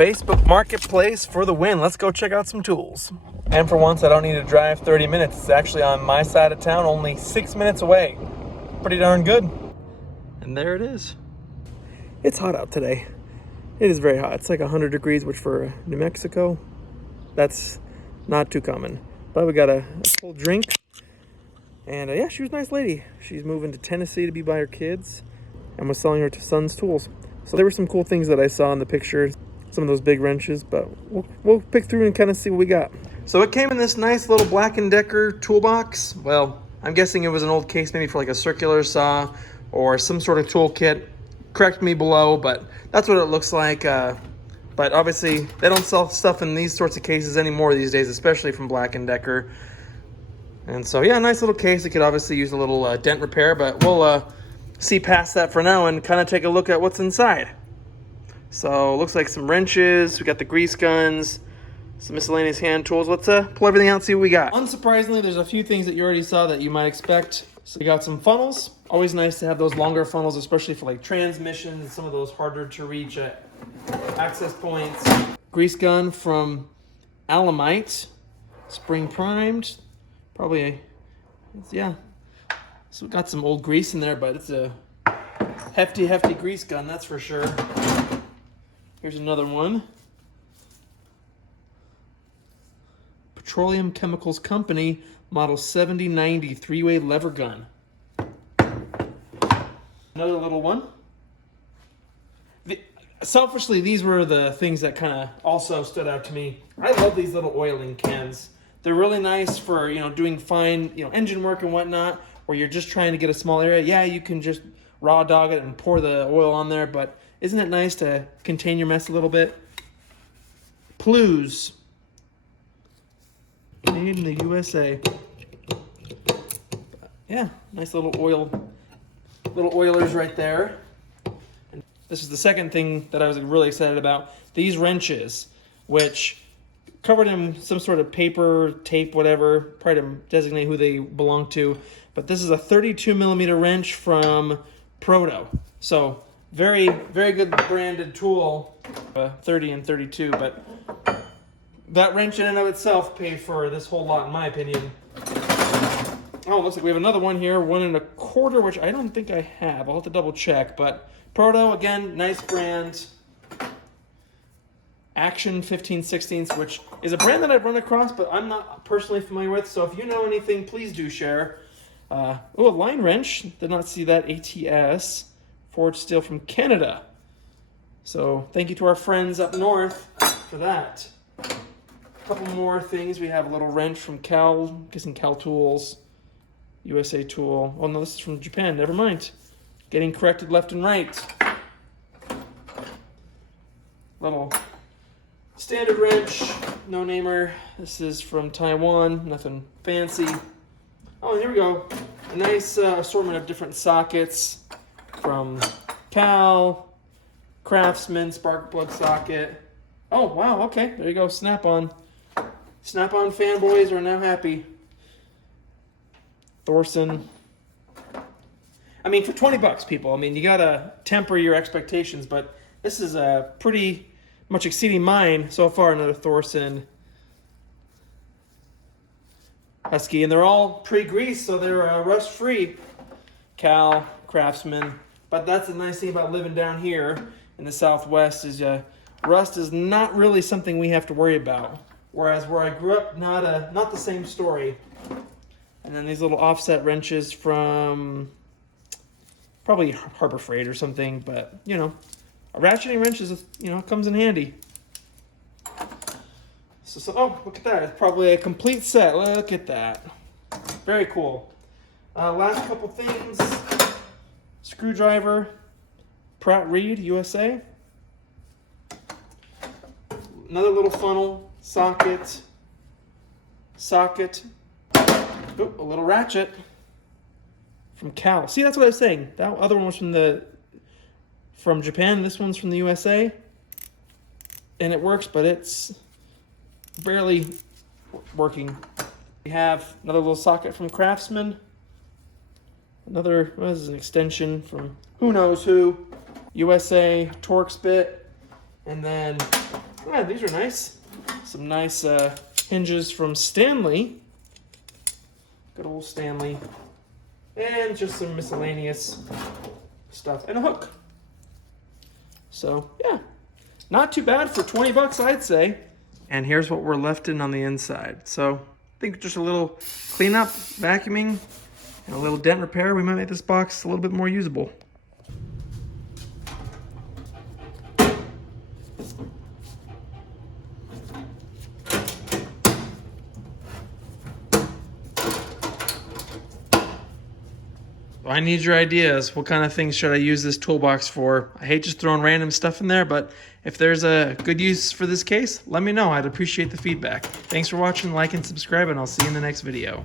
Facebook Marketplace for the win. Let's go check out some tools. And for once, I don't need to drive 30 minutes. It's actually on my side of town, only 6 minutes away. Pretty darn good. And there it is. It's hot out today. It is very hot. It's like 100 degrees, which for New Mexico, that's not too common. But we got a full drink. And yeah, she was a nice lady. She's moving to Tennessee to be by her kids and was selling her son's tools. So there were some cool things that I saw in the pictures, some of those big wrenches, but we'll pick through and kind of see what we got. So it came in this nice little Black & Decker toolbox. Well, I'm guessing it was an old case maybe for like a circular saw or some sort of toolkit. Correct me below, but that's what it looks like. But obviously, they don't sell stuff in these sorts of cases anymore these days, especially from Black & Decker. And so, yeah, nice little case. It could obviously use a little dent repair, but we'll see past that for now and kind of take a look at what's inside. So, looks like some wrenches. We got the grease guns, some miscellaneous hand tools. Let's pull everything out and see what we got. Unsurprisingly, there's a few things that you already saw that you might expect. So, we got some funnels. Always nice to have those longer funnels, especially for like transmissions and some of those harder to reach access points. Grease gun from Alamite, spring primed. Probably, yeah. So we got some old grease in there, but it's a hefty grease gun, that's for sure. Here's another one. Petroleum Chemicals Company, model 7090 three-way lever gun. Another little one. Selfishly, these were the things that kind of also stood out to me. I love these little oiling cans. They're really nice for, doing fine, engine work and whatnot, where you're just trying to get a small area. Yeah, you can just raw dog it and pour the oil on there, but isn't it nice to contain your mess a little bit? Plews. Made in the USA. Yeah, nice little oilers right there. And this is the second thing that I was really excited about. These wrenches, which covered in some sort of paper, tape, whatever, probably to designate who they belong to. But this is a 32 millimeter wrench from Proto. So very, very good branded tool, 30 and 32. But that wrench in and of itself paid for this whole lot, in my opinion. Oh, looks like we have another one here, 1 1/4, which I don't think I have. I'll have to double check. But Proto, again, nice brand. Action 15/16, which is a brand that I've run across, but I'm not personally familiar with. So if you know anything, please do share. Oh, a line wrench. Did not see that. ATS. Forged steel from Canada. So thank you to our friends up north for that. A couple more things. We have a little wrench from guessing Cal Tools. USA tool. Oh no, this is from Japan. Never mind. Getting corrected left and right. Little standard wrench, no namer. This is from Taiwan, nothing fancy. Oh, here we go. A nice assortment of different sockets from Cal, Craftsman, spark plug socket. Oh, wow, okay, there you go, Snap-on. Snap-on fanboys are now happy. Thorson. I mean, for 20 bucks, people, you gotta temper your expectations, but this is a pretty much exceeding mine so far. Another Thorson Husky, and they're all pre-greased, so they're rust-free. Cal, Craftsman. But that's the nice thing about living down here in the Southwest is rust is not really something we have to worry about. Whereas where I grew up, not the same story. And then these little offset wrenches from probably Harbor Freight or something, but a ratcheting wrench is, comes in handy. So, oh, look at that. It's probably a complete set. Look at that. Very cool. Last couple things. Screwdriver. Pratt Reed, USA. Another little funnel. Socket. Oh, a little ratchet. From Cal. See, that's what I was saying. That other one was from Japan. This one's from the USA. And it works, but it's barely working. We have another little socket from Craftsman. Another, well, this is an extension from who knows who. USA Torx bit. And then Yeah, these are nice. Some nice hinges from Stanley. Good old Stanley. And just some miscellaneous stuff and a hook. So yeah, not too bad for 20 bucks, I'd say. And here's what we're left in on the inside. So I think just a little cleanup, vacuuming, and a little dent repair, we might make this box a little bit more usable. I need your ideas. What kind of things should I use this toolbox for? I hate just throwing random stuff in there, but if there's a good use for this case, let me know. I'd appreciate the feedback. Thanks for watching, like, and subscribe, and I'll see you in the next video.